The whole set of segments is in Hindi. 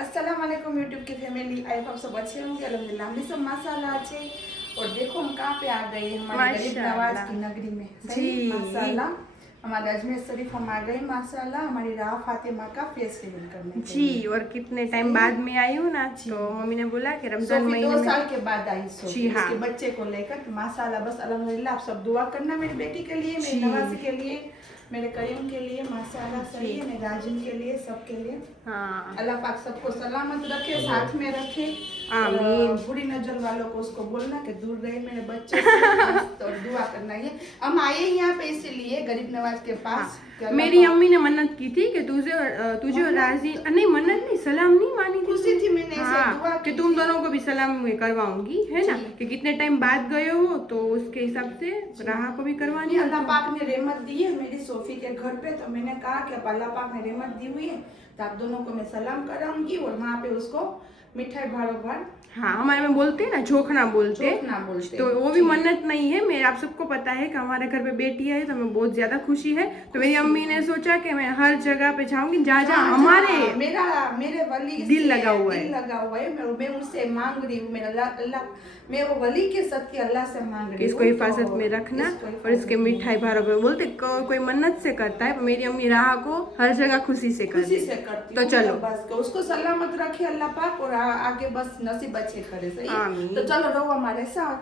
अस्सलाम वालेकुम यूट्यूब की फैमिली। आई होप सब अच्छे होंगे। अल्हम्दुलिल्लाह हम भी सब माशाल्लाह अच्छे। और देखो हम कहाँ पे आ गए, हमारे गरीब नवाज की नगरी में। सही माशाल्लाह, हमारे अजमेर शरीफ हम आ गए माशाल्लाह, हमारी राह फातिमा का फेस रिवील करने के जी। लिए। और कितने टाइम बाद में आई हूँ ना, तो मम्मी ने बोला कि रमजान महीने 2 में। साल के बाद आई जी हाँ। उसके बच्चे को लेकर माशाल्लाह। बस अल्हम्दुलिल्लाह आप सब दुआ करना मेरी बेटी के लिए, मेरी नवाज के लिए, मेरे करीम के लिए माशाल्लाह। सही है, मेरे राजिन के लिए, सबके लिए। हाँ, अल्लाह पाक सबको सलामत रखे, साथ में रखे। आमीन। बुरी नजर वालों को उसको बोलना कि दूर रहे मेरे बच्चे से। और दुआ करना। ये हम आए यहाँ पे इसीलिए गरीब नवाज के पास। मेरी अम्मी ने मन्नत की थी कि तुझे और राजी नहीं, मन्नत नहीं, सलाम नहीं मानी थी। खुशी थी मैंने ऐसे दुआ कि तुम दोनों को भी सलाम करवाऊंगी, है ना, कि कितने टाइम बाद गए हो तो उसके हिसाब से राह को भी करवानी। अल्लाह पाक ने रहमत दी है मेरी सोफी के घर पे, तो मैंने कहा कि अब अल्लाह पाक ने रहमत दी हुई है तो आप दोनों को मैं सलाम कराऊंगी। और वहाँ पे उसको मिठाई भरो भर। हाँ, हमारे में बोलते हैं ना, झोंकना बोलते, तो वो भी मन्नत नहीं है। मेरे आप सबको पता है कि हमारे घर पे बेटी है, तो हमें बहुत ज्यादा खुशी है। तो मेरी अम्मी ने सोचा कि मैं हर जगह पे जाऊंगी जहाँ जहाँ हमारे मेरे वली दिल लगा हुआ है। मैं उनसे मांग रही हूँ, मेरा अल्लाह, मैं वो वली के सदके अल्लाह से मांग रही हूँ इसको हिफाजत में रखना। और इसके मिठाई भारो पे बोलते कोई मन्नत से करता है, मेरी अम्मी राह को हर जगह खुशी से करती। तो चलो बस उसको सलामत रखे अल्लाह पाक, और आगे बस नसीब अच्छे करे। सही, तो चलो रहो हमारे साथ।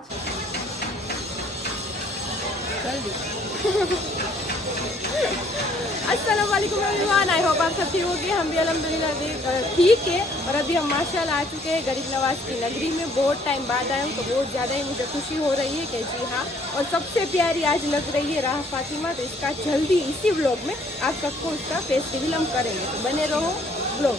अस्सलाम वालेकुम एवरीवन, आई होप आप सब ठीक होंगे। हम भी अल्हम्दुलिल्लाह ठीक है। और अभी हम माशाल्लाह आ चुके हैं गरीब नवाज की नगरी में। बहुत टाइम बाद आए हूँ तो बहुत ज़्यादा ही मुझे खुशी हो रही है कि जी हाँ। और सबसे प्यारी आज लग रही है राह फातिमा। तो इसका जल्दी इसी व्लॉग में आप सबको उसका फेस रिवील हम करेंगे, तो बने रहो व्लॉग।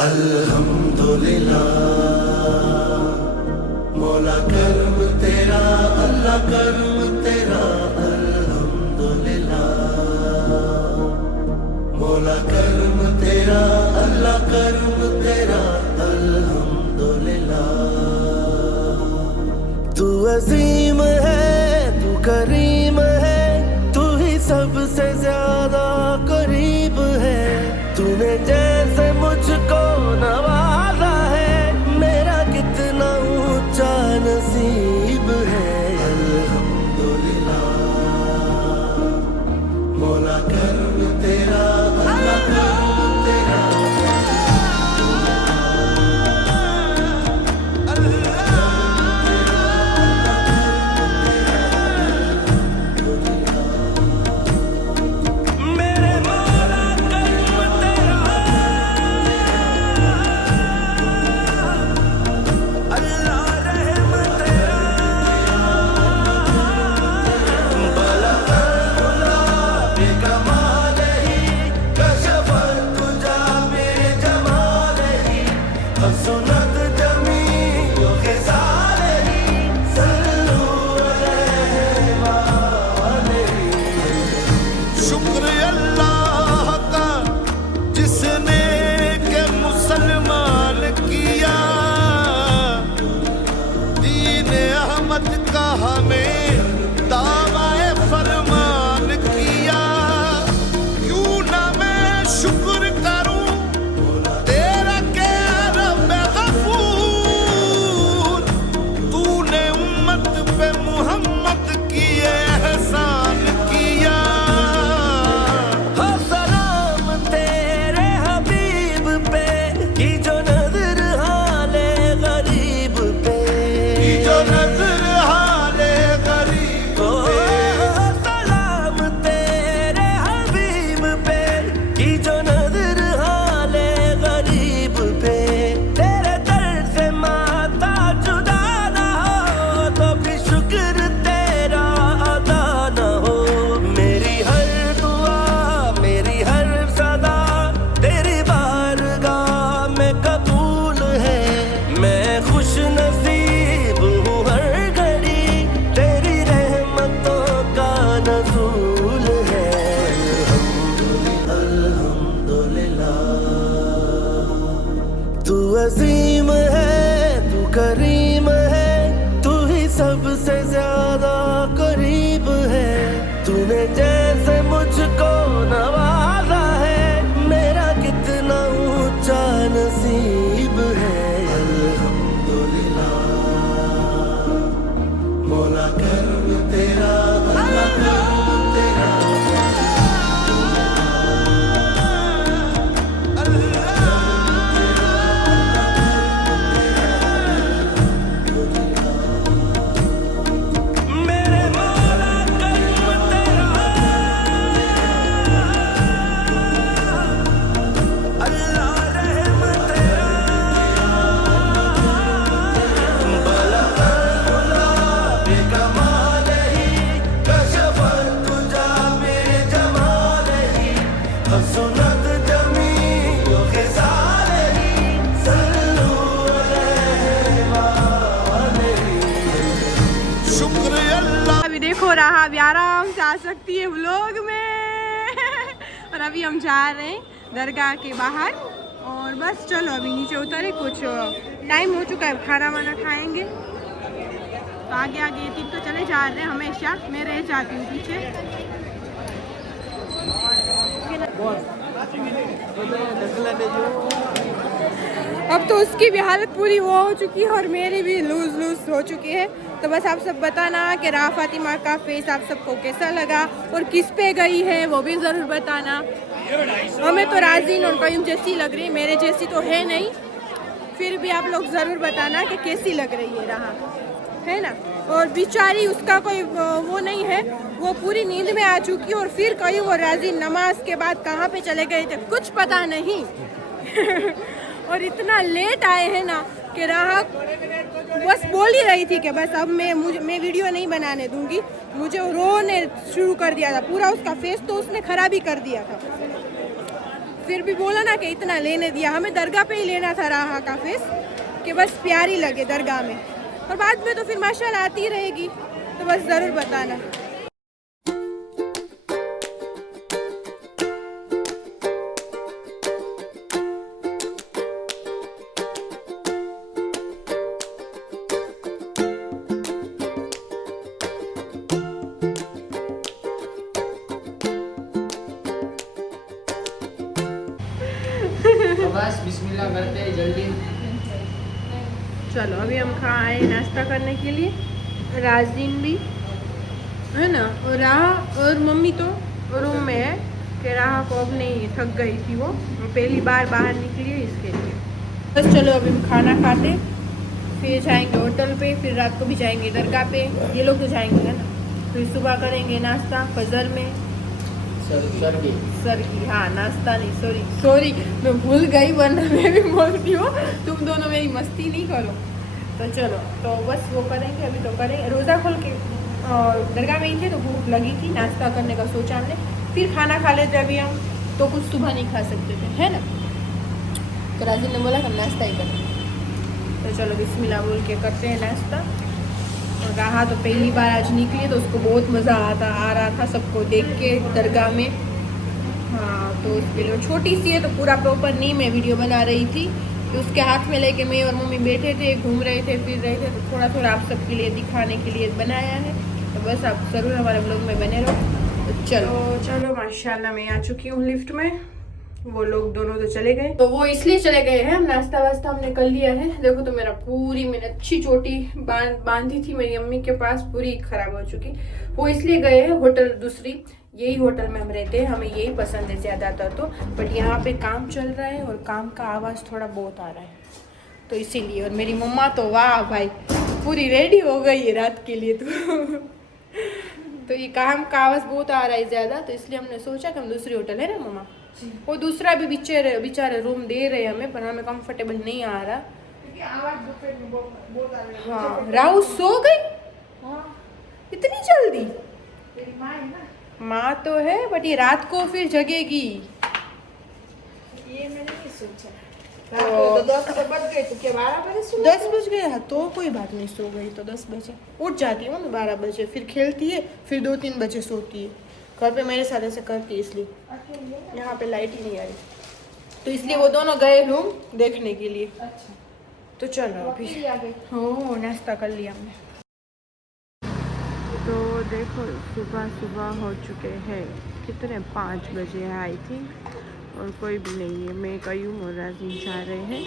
अल्हम्दुलिल्लाह मौला कर्म तेरा, अल्लाह कर्म तेरा। अल्हम्दुलिल्लाह मौला कर्म तेरा, अल्लाह कर्म तेरा। अल्हम्दुलिल्लाह तू अजीम है, तू करीम है, तू ही सबसे ज्यादा करीब है। तूने जैसे मुझको नवाजा है, मेरा कितना ऊंचा नसीब है। हसनत जमील ख़िसाले सल्लू अलैहि। शुक्र अल्लाह का जिसने के मुसलमान किया, दीन अहमद का हमें दावाए फरमान किया। क्यों ना मैं शुक्र करूं तेरा के रब गफूर, तूने उम्मत पे मुहम्मद की एहसान किया। हो सलाम तेरे हबीब पे की जो नजर हाले गरीब पे, की जो नजर हाले गरीब पे। सलाम तेरे हबीब पे की जो नजर हाले गरीब पे। तेरे दर से माता जुदा ना हो तो भी शुक्र तेरा अदा ना हो। मेरी हर दुआ मेरी हर सदा तेरी बारगाह में कबूल है। मैं खुश नसीब हूँ हर घड़ी तेरी रहमतों का नज़ूल है। अल्हम्दुलिल्लाह। तू अजीम है तू करीम है, तू ही सबसे ज्यादा करीब है। तूने जैसे मुझको नवाजा है, मेरा कितना ऊंचा नसीब है। अल्हम्दुलिल्लाह। मौला करम तेरा अल्लाह करम तेरा। मेरे मौला करम तेरा, अल्लाह रहम तेरा। बलगल बेकमालही कशफत तुजा बेजमालही। हसनत जमील ख़िसालही सल्लू अलैहि। शुक्र अल्लाह। अभी देखो राहा अभी आराम से आ सकती है व्लॉग में। और अभी हम जा रहे हैं दरगाह के बाहर, और बस चलो अभी नीचे उतरे, कुछ टाइम हो चुका है, खाना वाना खाएंगे। तो आगे आगे ये तीन तो चले जा रहे हैं हमेशा, मैं रह जाती हूँ पीछे। अब तो उसकी भी हालत पूरी वो हो चुकी है और मेरी भी लूज हो चुकी है। तो बस आप सब बताना कि राह फातिमा का फेस आप सबको कैसा लगा और किस पे गई है वो भी ज़रूर बताना। हमें तो राज़ीन और कयूम जैसी लग रही है, मेरे जैसी तो है नहीं, फिर भी आप लोग ज़रूर बताना कि कैसी लग रही है राह, है ना। और बेचारी उसका कोई वो नहीं है, वो पूरी नींद में आ चुकी और फिर कयूम और राज़ीन नमाज के बाद कहाँ पे चले गए थे कुछ पता नहीं। और इतना लेट आए हैं ना कि राह बस बोल ही रही थी कि बस अब मैं वीडियो नहीं बनाने दूंगी। मुझे रोने शुरू कर दिया था, पूरा उसका फेस तो उसने ख़राब ही कर दिया था। फिर भी बोला ना कि इतना लेने दिया, हमें दरगाह पे ही लेना था राह का फेस कि बस प्यारी लगे दरगाह में, और बाद में तो फिर माशाल्लाह आती रहेगी। तो बस ज़रूर बताना। तो बस बिस्मिल्लाह करते हैं जल्दी। चलो अभी हम आए नाश्ता करने के लिए, राज़ीन भी है ना, और राह और मम्मी तो रूम में है कि राह को अब नहीं, थक गई थी वो पहली बार बाहर निकली है इसके लिए। बस चलो अभी हम खाना खाते, फिर जाएंगे होटल पे, फिर रात को भी जाएंगे दरगाह पे। ये लोग तो जाएंगे है ना, फिर सुबह करेंगे नाश्ता फजर में सरगी, हाँ नाश्ता नहीं, सॉरी मैं भूल गई, वरना मैं भी बोलती हूँ, तुम दोनों मेरी मस्ती नहीं करो। तो चलो तो बस वो करेंगे, अभी तो करेंगे। रोज़ा खोल के दरगाह में ही थे तो भूख लगी थी, नाश्ता करने का सोचा हमने, फिर खाना खा लेते अभी हम, तो कुछ सुबह नहीं खा सकते थे, है ना। तो राजीन ने बोला कि हम नाश्ता ही करें। तो चलो बिस्मिल्लाह बोल के करते हैं नाश्ता। और राहा तो पहली बार आज निकली तो उसको बहुत मज़ा आ रहा था सबको देख के दरगाह में। हाँ तो उसके लिए छोटी सी है तो पूरा प्रॉपर नहीं मैं वीडियो बना रही थी, तो उसके हाथ में लेके मैं और मम्मी बैठे थे, घूम रहे थे, फिर रहे थे, तो थोड़ा थोड़ा आप सबके लिए दिखाने के लिए बनाया है। तो बस आप ज़रूर हमारे ब्लॉग में बने रहो। तो चलो माशाल्लाह मैं आ चुकी हूँ लिफ्ट में। वो लोग दोनों तो चले गए, तो वो इसलिए चले गए हैं, नाश्ता वास्ता हमने कर लिया है। देखो तो मेरा पूरी मैंने अच्छी चोटी बांधी थी मेरी अम्मी के पास, पूरी खराब हो चुकी। वो इसलिए गए हैं होटल दूसरी, यही होटल में हम रहते हैं, हमें यही पसंद है ज़्यादातर तो। बट यहाँ पे काम चल रहा है और काम का आवाज़ थोड़ा बहुत आ रहा है, तो इसीलिए। और मेरी मम्मा तो वाह भाई पूरी रेडी हो गई है रात के लिए तो ये काम का आवाज़ बहुत आ रहा है ज़्यादा, तो इसलिए हमने सोचा कि हम दूसरी होटल है ना मम्मा, वो दूसरा भी बेचारे रूम दे रहे हैं हमें, पर हमें कंफर्टेबल नहीं आ रहा। हाँ राहु सो गई इतनी जल्दी? माँ तो है बट ये रात को फिर जगेगी, ये मैंने नहीं सोचा। तो 10 बज गए तो क्या 12 बजे सो? 10 बज गए हाँ तो कोई बात नहीं, सो गई तो 10 बजे उठ जाती है ना 12 बजे, फिर खेलती है, फिर 2-3 बजे सोती है। घर पे मेरे साथ ऐसे करती है, इसलिए यहाँ पे लाइट ही नहीं आ रही, तो इसलिए वो दोनों गए रूम देखने के लिए। अच्छा तो चलो अभी आ गई। हो नाश्ता कर लिया हमने। तो देखो सुबह हो चुके हैं, कितने 5 बजे है आई थिंक, और कोई भी नहीं है। मैं कयूम और राजीन जा रहे हैं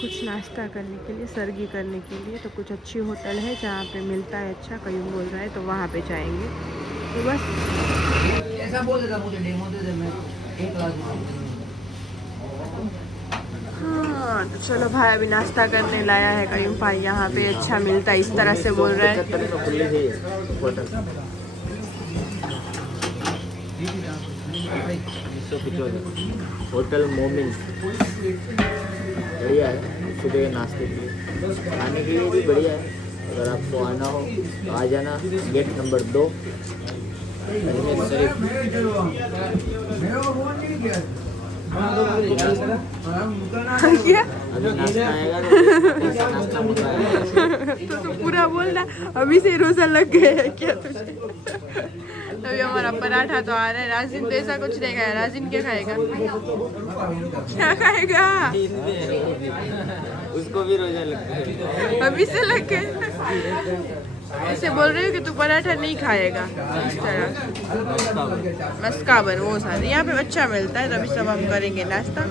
कुछ नाश्ता करने के लिए, सर्गी करने के लिए। तो कुछ अच्छी होटल है जहाँ पे मिलता है अच्छा, कयूम बोल रहा है, तो वहाँ पे जाएंगे। तो बस ऐसा बोल देता मुझे डेमो दे दे, मैं एक क्लास। हाँ तो चलो भाई अभी नाश्ता करने लाया है कयूम भाई, यहाँ पे अच्छा मिलता है इस तरह से बोल रहा है। होटल मोमिन बढ़िया है, सुबह के नाश्ते के लिए, खाने के लिए भी बढ़िया है। अगर आपको आना हो तो आ जाना, गेट नंबर 2 शरीफ। क्या अभी नाश्ता आएगा तो ऐसा नाश्ता मंगाएगा। तो पूरा बोल रहा अभी से रोजा लग गया है क्या तुझे? अभी हमारा पराठा तो आ रहा है। राजीन तो ऐसा कुछ नहीं खाया। राजीन क्या खाएगा? क्या खाएगा? उसको भी रोजा लगता है, अभी से लग गए। ऐसे बोल रहे हो कि तू पराठा नहीं खाएगा इस तरह। मस्काबन वो सारे यहाँ पे अच्छा मिलता है, तभी सब हम करेंगे नाश्ता।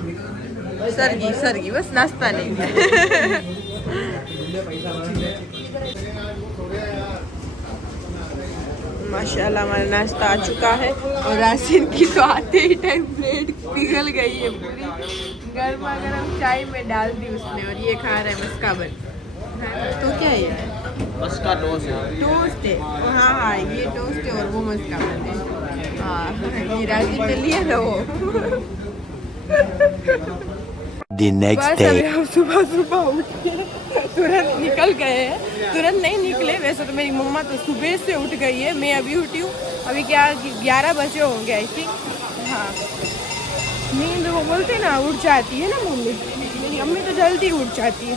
सरगी बस नाश्ता नहीं। माशाल्लाह हमारा नाश्ता आ चुका है, और राशन की तो आते ही टाइम प्लेट पिघल गई है पूरी। गर्मा गर्म चाय में डाल दी उसने, और ये खा रहा है मस्काबन। तो क्या है उसका टोस्ट है? हाँ ये टोस्ट है और वो मस्काबन है। हाँ ये राजीव ने लिया ना वो। बस अभी हम सुबह उठ के तुरंत निकल गए हैं। तुरंत नहीं निकले, वैसे तो मेरी मम्मा तो सुबह से उठ गई है, मैं अभी उठी हूँ। अभी क्या 11 बजे होंगे आई थिंक। हाँ नींद वो बोलते ना उठ जाती है ना मम्मी, मेरी अम्मी तो जल्दी उठ जाती है।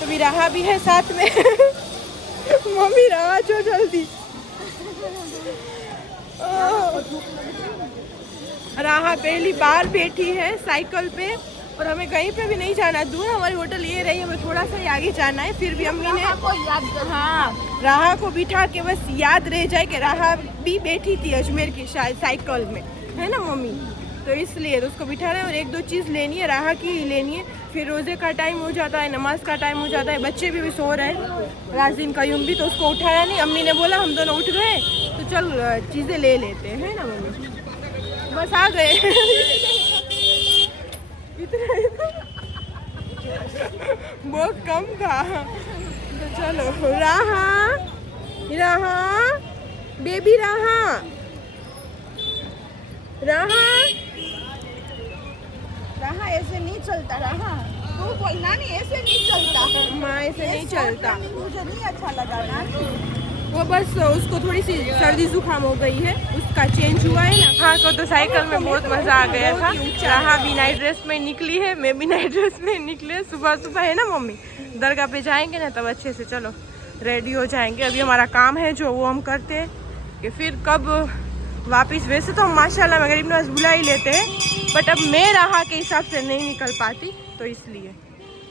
तो भी रहा भी है साथ में। मम्मी रहा जो जल्दी। राहा पहली बार बैठी है साइकिल पे, और हमें कहीं पे भी नहीं जाना दूर, हमारी होटल ये रही, हमें थोड़ा सा ही आगे जाना है। फिर भी अम्मी ने हाँ राहा को बिठा के बस याद रह जाए कि राहा भी बैठी थी अजमेर की शायद साइकिल में, है ना मम्मी? तो इसलिए तो उसको बिठा रहे हैं, और 1-2 चीज़ लेनी है, राहा की ही लेनी है। फिर रोज़े का टाइम हो जाता है, नमाज का टाइम हो जाता है, बच्चे भी सो रहे हैं, राजीन कयूम भी, तो उसको उठाया नहीं। अम्मी ने बोला हम दोनों उठ गए तो चल चीज़ें ले लेते हैं ना मम्मी। बस आ गए। बहुत कम था। तो चलो राहा बेबी राहा ऐसे नहीं चलता। राहा तू बोलना नहीं, ऐसे नहीं चलता। माँ ऐसे नहीं चलता, मुझे नहीं अच्छा लगा ना। वो बस उसको थोड़ी सी सर्दी जुकाम हो गई है, उसका चेंज हुआ है ना। हाँ को तो साइकिल में बहुत मज़ा आ गया था। राहा भी नाइट ड्रेस में निकली है, मैं भी नाइट ड्रेस में निकले। सुबह सुबह है ना मम्मी, दरगाह पे जाएंगे ना तब अच्छे से चलो रेडी हो जाएंगे। अभी हमारा काम है जो वो हम करते हैं कि फिर कब वापस। वैसे तो हम माशाल्लाह गरीब नवाज बुला ही लेते हैं, बट अब मैं राहा के हिसाब से नहीं निकल पाती, तो इसलिए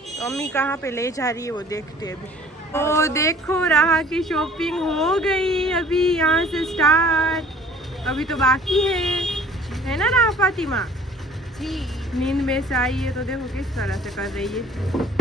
तो अम्मी कहाँ पे ले जा रही है वो देखते हैं अभी। ओ देखो राहा की शॉपिंग हो गई अभी यहाँ से स्टार्ट, अभी तो बाकी है ना राहा फातिमा जी। नींद में से आई है तो देखो किस तरह से कर रही है।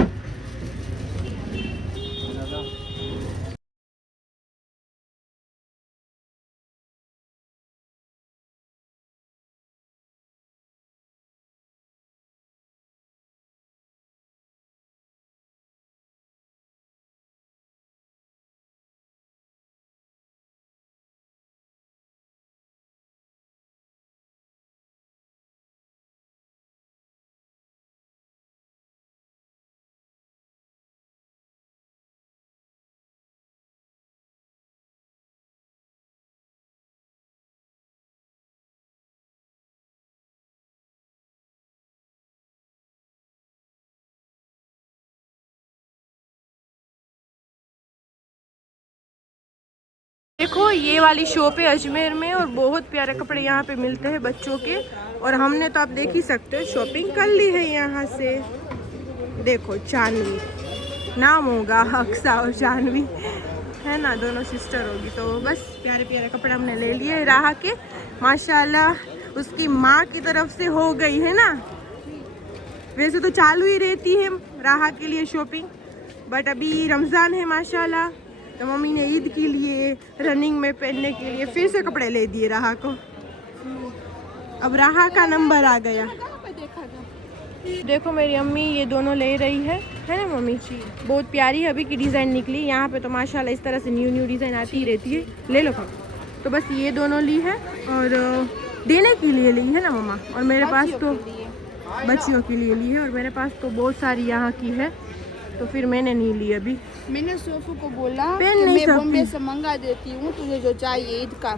देखो ये वाली शॉप है अजमेर में और बहुत प्यारे कपड़े यहाँ पे मिलते हैं बच्चों के। और हमने तो आप देख ही सकते हो शॉपिंग कर ली है यहाँ से। देखो जानवी नाम होगा, अक्सा और जानवी है ना, दोनों सिस्टर होगी। तो बस प्यारे प्यारे कपड़े हमने ले लिए राहा के। माशाल्लाह उसकी माँ की तरफ से हो गई है ना। वैसे तो चालू ही रहती है राहा के लिए शॉपिंग, बट अभी रमज़ान है माशाल्लाह, तो मम्मी ने ईद के लिए रनिंग में पहनने के लिए फिर से कपड़े ले दिए राहा को। अब राहा का नंबर आ गया। देखो मेरी अम्मी ये दोनों ले रही है ना मम्मी जी। बहुत प्यारी अभी की डिज़ाइन निकली यहाँ पे, तो माशाल्लाह इस तरह से न्यू डिज़ाइन आती ही रहती है। ले लो पापा। तो बस ये दोनों ली है और देने के लिए ली है ना मम्मा। और मेरे पास तो बच्चियों के लिए ली है और मेरे पास तो बहुत सारी यहाँ की है, तो फिर मैंने नहीं ली अभी। मैंने सोफू को बोला पेन कि नहीं मैं सकती। बॉम्बे से मंगा देती हूँ तुझे जो चाहिए ईद का,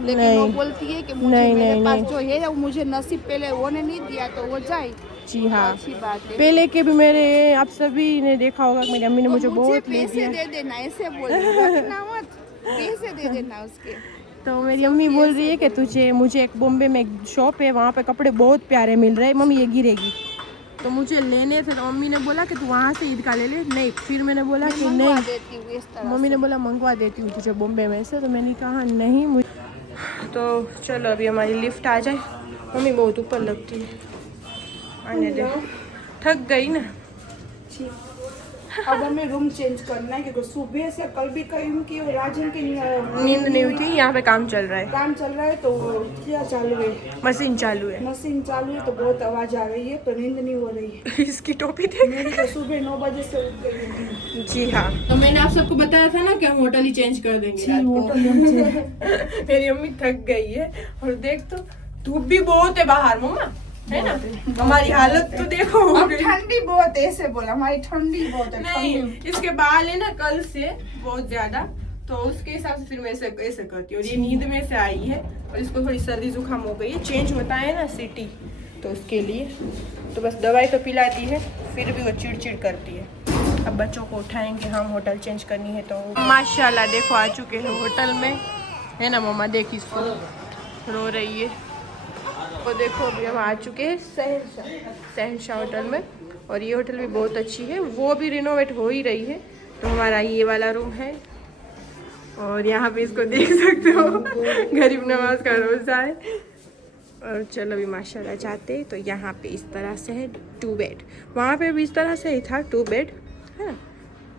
लेकिन नहीं। वो बोलती है कि मुझे नहीं, मेरे नहीं, पास नहीं। जो है वो मुझे नसीब पहले वो ने नहीं दिया तो वो जाए। जी हाँ, अच्छी बात है। पहले के भी मेरे आप सभी ने देखा होगा कि मेरी अम्मी ने तो मुझे बहुत ले पैसे दिया। दे देना, ऐसे बोल रखना मत, पैसे दे देना उसके। तो मेरी अम्मी बोल रही है कि मुझे एक बॉम्बे में एक शॉप है, वहाँ पे कपड़े बहुत प्यारे मिल रहे हैं मम्मी, ये गिरेगी। तो मुझे लेने थे, तो मम्मी ने बोला कि तू वहाँ से ईद का ले ले। नहीं, फिर मैंने बोला कि मंगवा नहीं, देती हूँ इस तरह मम्मी ने बोला मंगवा देती हूँ तुझे बॉम्बे में से। तो मैंने कहा नहीं मुझे। तो चलो अभी हमारी लिफ्ट आ जाए। मम्मी बहुत ऊपर लगती है, आने दे, थक गई ना। अब हमें रूम चेंज करना है क्योंकि सुबह से कल भी कही हूँ कि राजन की नींद नहीं हुई थी, यहाँ पे काम चल रहा है, काम चल रहा है। तो क्या चालू है? मशीन चालू है। मशीन चालू है तो बहुत आवाज आ रही है, तो नींद नहीं हो रही है। इसकी टोपी देख। मेरी तो सुबह 9 बजे से उठ गई हूँ। जी हाँ, तो मैंने आप सबको बताया था ना कि हम होटल ही चेंज कर देंगे रात को। मेरी अम्मी थक गई है और देख तो धूप भी बहुत है बाहर मम्मा, है ना। हमारी हालत तो देखो। अब ठंडी बहुत है, ऐसे बोला हमारी ठंडी बहुत है। नहीं, इसके बाल है ना कल से बहुत ज्यादा, तो उसके हिसाब से फिर मैं ऐसे करती हूँ। और ये नींद में से आई है और इसको थोड़ी सर्दी जुकाम हो गई है, चेंज होता है ना सिटी, तो उसके लिए तो बस दवाई तो पिलाती है, फिर भी वो चिड़चिड़ करती है। अब बच्चों को उठाएंगे हम, होटल चेंज करनी है। तो माशाल्लाह देखो आ चुके हैं होटल में, है ना मम्मा। देख इसको रो रही है। और देखो अभी हम आ चुके हैं शहनशाह होटल में, और ये होटल भी बहुत अच्छी है, वो भी रिनोवेट हो ही रही है। तो हमारा ये वाला रूम है और यहाँ पे इसको देख सकते हो गरीब नवाज का रोज़ा है। और चलो अभी माशाल्लाह जाते, तो यहाँ पे इस तरह से है 2 बेड, वहाँ पे भी इस तरह से ही था 2 बेड, है ना।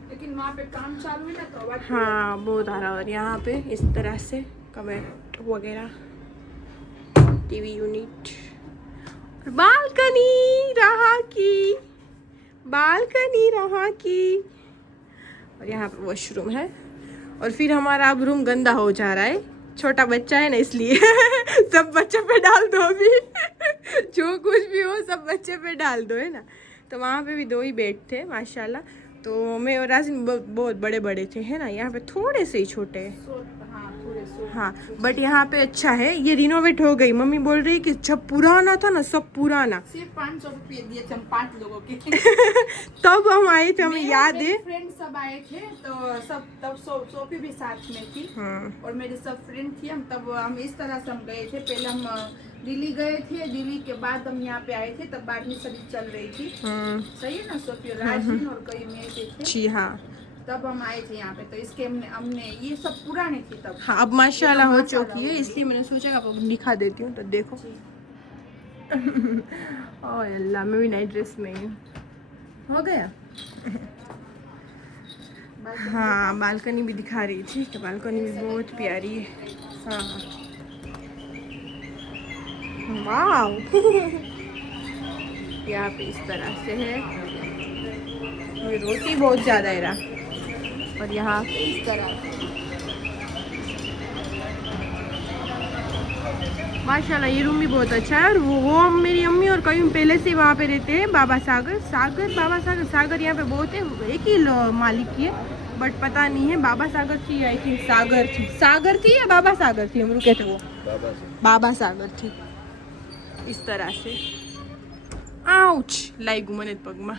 लेकिन वहाँ पे काम चालू है ना तो आवाज हाँ बहुत आ रहा। और यहाँ पे इस तरह से कमेंट वगैरह, टीवी यूनिट, बालकनी राहा की, बालकनी राहा की। और यहाँ पे वॉशरूम है। और फिर हमारा अब रूम गंदा हो जा रहा है, छोटा बच्चा है ना इसलिए सब बच्चे पे डाल दो अभी जो कुछ भी हो सब बच्चे पे डाल दो, है ना। तो वहाँ पे भी 2 ही बेड थे माशाल्लाह। तो मैं और राजिन बहुत बड़े बड़े थे, है ना। यहाँ पे थोड़े से ही छोटे हैं। हाँ थोड़े सो हाँ, बट यहाँ पे अच्छा है, ये रिनोवेट हो गई। मम्मी बोल रही कि जब पुराना था ना, सब पुराना। सिर्फ 500 रुपये दिए थे हम 5 लोगों के। तब हम आए थे, हमें याद है। फ्रेंड सब आए थे तो सब तब सोफी भी साथ में थी। और मेरी सब फ्रेंड थी। हम इस तरह से हम गए थे। पहले हम दिल्ली गए थे, दिल्ली के बाद हम यहाँ पे आए थे, तब बाद में सभी चल रही थी। सही है ना सोफी, राजीन और कई में थे। जी हाँ, तब हम आए थे यहाँ पे, तो इसके हमने ये सब पुराने थी तब। हाँ अब माशाल्लाह हो चुकी है, इसलिए मैंने सोचा आपको दिखा देती हूँ। तो देखो ओह अल्लाह, मैं भी नाइट ड्रेस में ही हूँ। हो गया। हाँ, बालकनी भी दिखा रही थी कि बालकनी भी बहुत प्यारी है। हाँ वाह। यहाँ पे इस तरह से है, ये रोटी बहुत ज़्यादा है रहा। और यहाँ पे इस तरह माशाल्लाह ये रूम भी बहुत अच्छा है। और वो मेरी अम्मी और कहीं पहले से वहाँ पे रहते हैं। बाबा सागर यहाँ पे बहुत है। एक ही मालिक की है, बट पता नहीं है बाबा सागर थी, आई थिंक सागर थी या बाबा सागर थी, हम रुके थे वो बाबा सागर थी। इस तरह से આઉચ લાગ્યું મને પગમાં,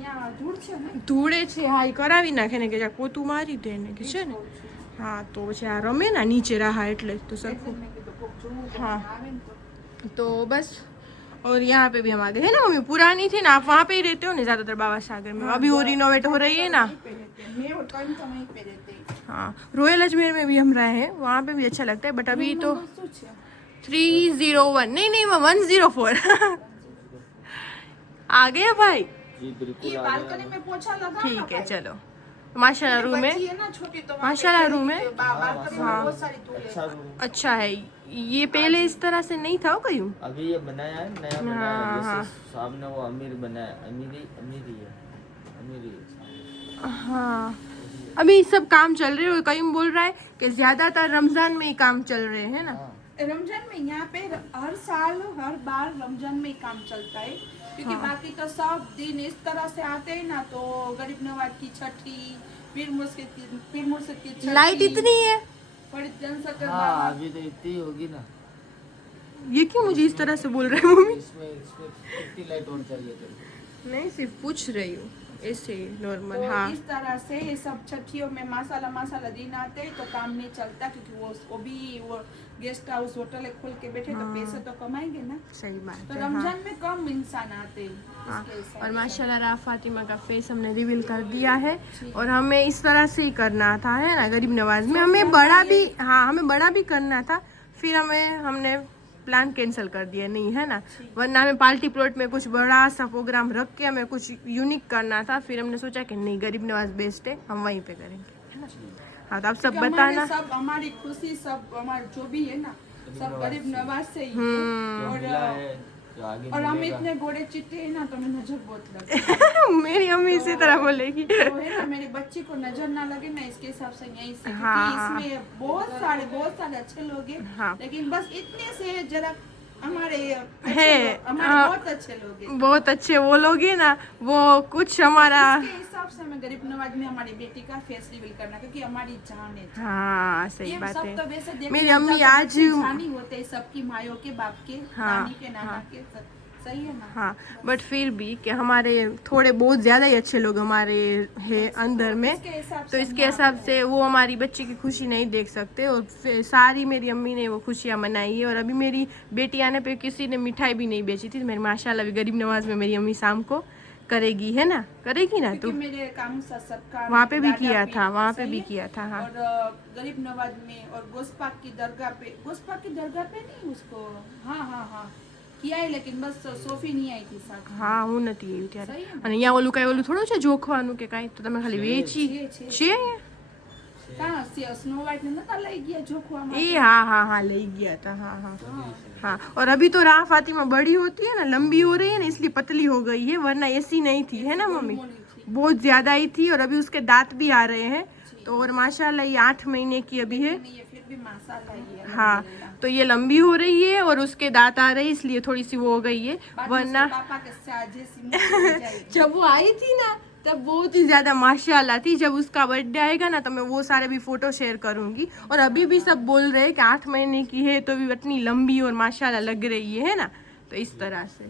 यहाँ धूળ છે ને, ધૂળે છે। હા, એ કરાવી નાખે ને કે જા પોતું મારી દે ને કે છે ને। હા, તો પછી આ રમે ને નીચે रहा એટલે તો સરખું। हाँ तो बस। और यहाँ पे भी हम आ गए है ना मम्मी, पुरानी थी ना, आप वहाँ पे ही रहते हो ना ज़्यादातर बाबा सागर में। अभी वो रिनोवेट हो रही है ना। मैं और कहीं तो वहीं पे रहते हैं। हाँ, रॉयल अजमेर में भी हम रहे हैं, वहाँ पे भी अच्छा लगता है। बट अभी तो 301 नहीं 104 आ गया भाई। जी बिल्कुल ये बालकनी में पोछा लगा। ठीक है चलो। माशाल्लाह रूम है, ना छोटी, तो माशाल्लाह रूम है। बालकनी में बहुत सारी धूल है। अच्छा रूम। अच्छा है। ये पहले इस तरह से नहीं था कहीं। अभी ये बनाया है, नया बनाया है। जैसे सामने वो अमीर बनाया है, अमीरी है। हाँ, अभी सब काम चल रहे हैं। कहीं बोल रहा है कि ज्यादातर रमजान में ही काम चल रहे हैं ना। रमजान में यहाँ पे हर साल हर बार रमजान में ही काम चलता है, क्योंकि बाकी तो सब दिन इस तरह से आते हैं ना। तो गरीब नवाज की छठी, पीर मुर्शिद की छठी, लाइट इतनी है। फरीद जनसकर हाँ, बाबा। अभी तो इतनी होगी ना। ये क्यों मुझे इस तरह से बोल रहे हैं मम्मी? इसमें कितनी लाइट और चाहिए तेरे नहीं, सिर्फ पूछ रही हूँ ऐसे नॉर्मल। तो हाँ, इस तरह से ये सब छठियों में माशाल्लाह दिन आते हैं तो काम नहीं चलता, क्योंकि वो भी वो गेस्ट हाउस होटल खोल के बैठे तो पैसे तो कमाएंगे ना। सही बात तो है। रमजान में कम इंसान आते हैं। हाँ, इसके हिसाब और से। माशाल्लाह राह फातिमा का फेस हमने रिवील कर दिया है। और हमें इस तरह से ही करना था, है ना, गरीब नवाज में। हमें बड़ा भी, हाँ हमें बड़ा भी करना था, फिर हमने प्लान कैंसिल कर दिया। नहीं है ना, वरना हमें पार्टी प्लॉट में कुछ बड़ा सा प्रोग्राम रख के हमें कुछ यूनिक करना था। फिर हमने सोचा कि नहीं, गरीब नवाज बेस्ट है, हम वहीं पे करेंगे, है ना। हाँ, तो आप सब क्योंकि बताना। सब हमारी खुशी, सब हमारे जो भी है ना, सब गरीब नवाज से ही है। मिला और है जो आगे और हम मिलेगा। इतने गोरे चिट्टे हैं ना, तो हमें नजर बहुत लगती है। मेरी अम्मी इसी तरह बोलेगी। तो है ना, मेरी बच्ची को नजर ना लगे ना, इसके हिसाब से यहीं से, क्योंकि हाँ। इसमें बहुत सारे अच्छे लोग हैं। हाँ। लेकिन बस इतने से जरा हमारे है, हमारे बहुत अच्छे लोग हैं। बहुत अच्छे वो लोग हैं ना, वो कुछ हमारा। इसके हिसाब से हमें गरीब नवाज में हमारी बेटी का फेस रिवील करना, क्योंकि हमारी जान है। हाँ सही ये बात सब है। तो वैसे देखने मेरी जाओ अम्मी तो आज बच्चे जानी होते हैं, सबकी मायों के, बाप के, हाँ, नानी के, नाना के, सब सही है ना। हाँ, बट फिर भी कि हमारे थोड़े बहुत ज़्यादा ही अच्छे लोग हमारे हैं अंदर में। इसके हिसाब तो से इसके हिसाब से वो हमारी बच्ची की खुशी नहीं देख सकते। और फिर सारी मेरी अम्मी ने वो खुशियाँ मनाई है। और अभी मेरी बेटी आने पे किसी ने मिठाई भी नहीं बेची थी। तो मेरी माशाल्लाह भी गरीब नवाज में मेरी अम्मी शाम को करेगी, है ना, करेगी ना। तो क्योंकि मेरे काम सरकार वहाँ पे भी दादा किया था, वहाँ पे सही भी है? किया था। हाँ, और गरीब नवाज में और गोस्पाक की दरगाह पे नहीं उसको, हाँ किया है, लेकिन बस सोफी नहीं आई थी साथ। હા હું નથી એવી ત્યારે। સહી ને? અને અહીંયા ઓલું કાંઈ ઓલું થોડું છે જોખવાનું કે કાંઈ, તો તમે ખાલી વેચી છે। कहाँ से स्नो व्हाइट ने नता लई गया जोखवा એ हाँ लई गया था। हाँ। और अभी तो राह फातिमा बड़ी होती है ना, लंबी हो रही है ना, इसलिए पतली हो गई है, वरना ऐसी नहीं थी, है ना मम्मी, बहुत ज्यादा ही थी। और अभी उसके दांत भी आ रहे हैं। तो और माशाल्लाह ये 8 महीने की अभी है। ये फिर भी माशाल्लाह ही है। हाँ, तो ये लंबी हो रही है और उसके दांत आ रहे हैं, इसलिए थोड़ी सी वो हो गई है, बाद में वरना उसके पापा के साथ जैसी मुंह हो जाएगी। जब वो आई थी ना तब बहुत ही ज़्यादा माशाल्लाह थी। जब उसका बर्थडे आएगा ना तो मैं वो सारे भी फ़ोटो शेयर करूँगी। और अभी भी सब बोल रहे हैं कि 8 महीने की है तो भी इतनी लंबी और माशाल्लाह लग रही है ना। तो इस तरह से